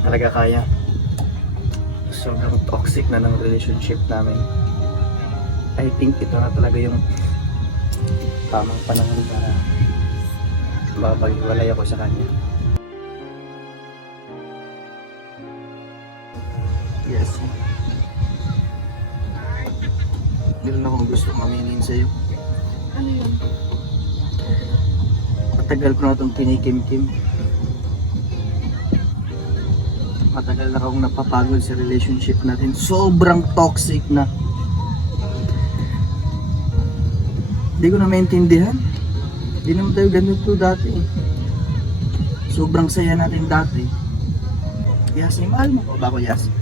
na talaga kaya. Sobrang toxic na ng relationship namin. I think ito na talaga yung tamang panahon para mapaghiwalay ako sa kanya. Yes. Meron akong gusto maminin sa'yo. Ano yun? Matagal ko na itong kinikim-kim. Matagal na akong napapagod sa relationship natin. Sobrang toxic na. Hindi ko na maintindihan. Hindi naman tayo ganito dati. Sobrang saya natin dati. Yasi, mahal mo ba ako, Yasi?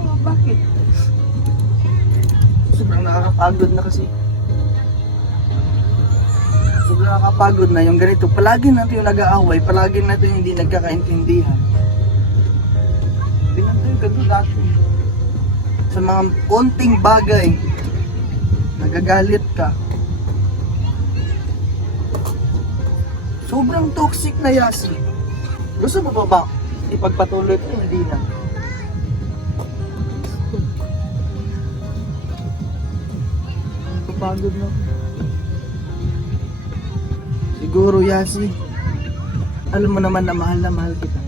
Oh, bakit? Sobrang nakakapagod na kasi. Sobrang nakakapagod na yung ganito. Palagi natin yung nag-aaway. Palagi natin hindi nagkakaintindihan. Hindi natin yung ganito dati. Sa mga konting bagay, nagagalit ka. Sobrang toxic na, Yasi. Gusto mo ba ipagpatuloy ko? Hindi na. Pagod na. Siguro, Yasi, alam mo naman na mahal kita.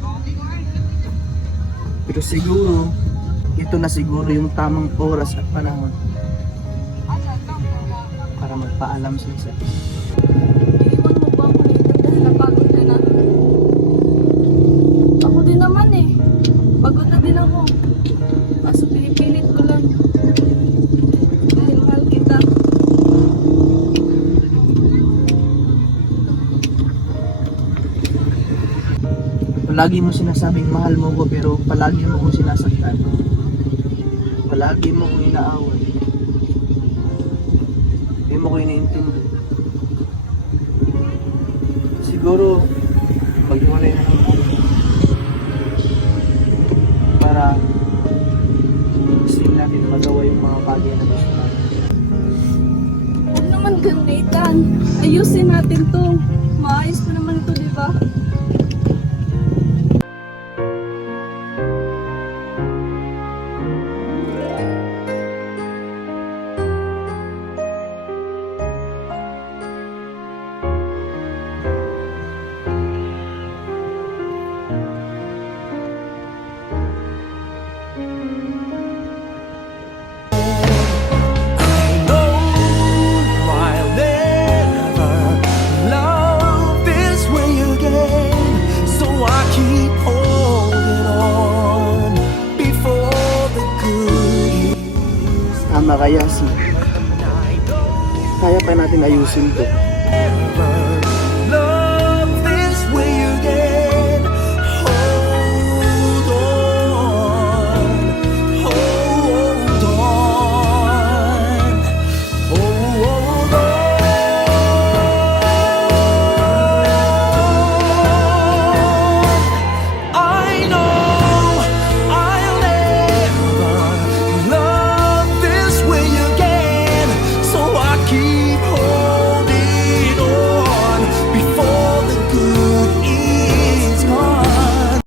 Pero siguro, ito na siguro yung tamang oras at panahon para magpaalam sa isa't isa. Iiwan mo ba ako nito dahil napagod ka na? Ako din naman eh. Pagod na din ako. Kaso pinipilit ko lang. Dahil mahal kita. Palagi mo sinasabing mahal mo ko pero palagi mo kong sinasaktan. Palagi mo kong inaaway. Hindi mo ko iniintindi. Siguro maghiwalay na lang ako para gusto natin magawa yung mga bagay na gusto natin. Huwag naman gamitan. Ayusin natin to. Maayos pa naman ito, di ba? Tama ka, Yasi. Kaya pa natin ayusin to.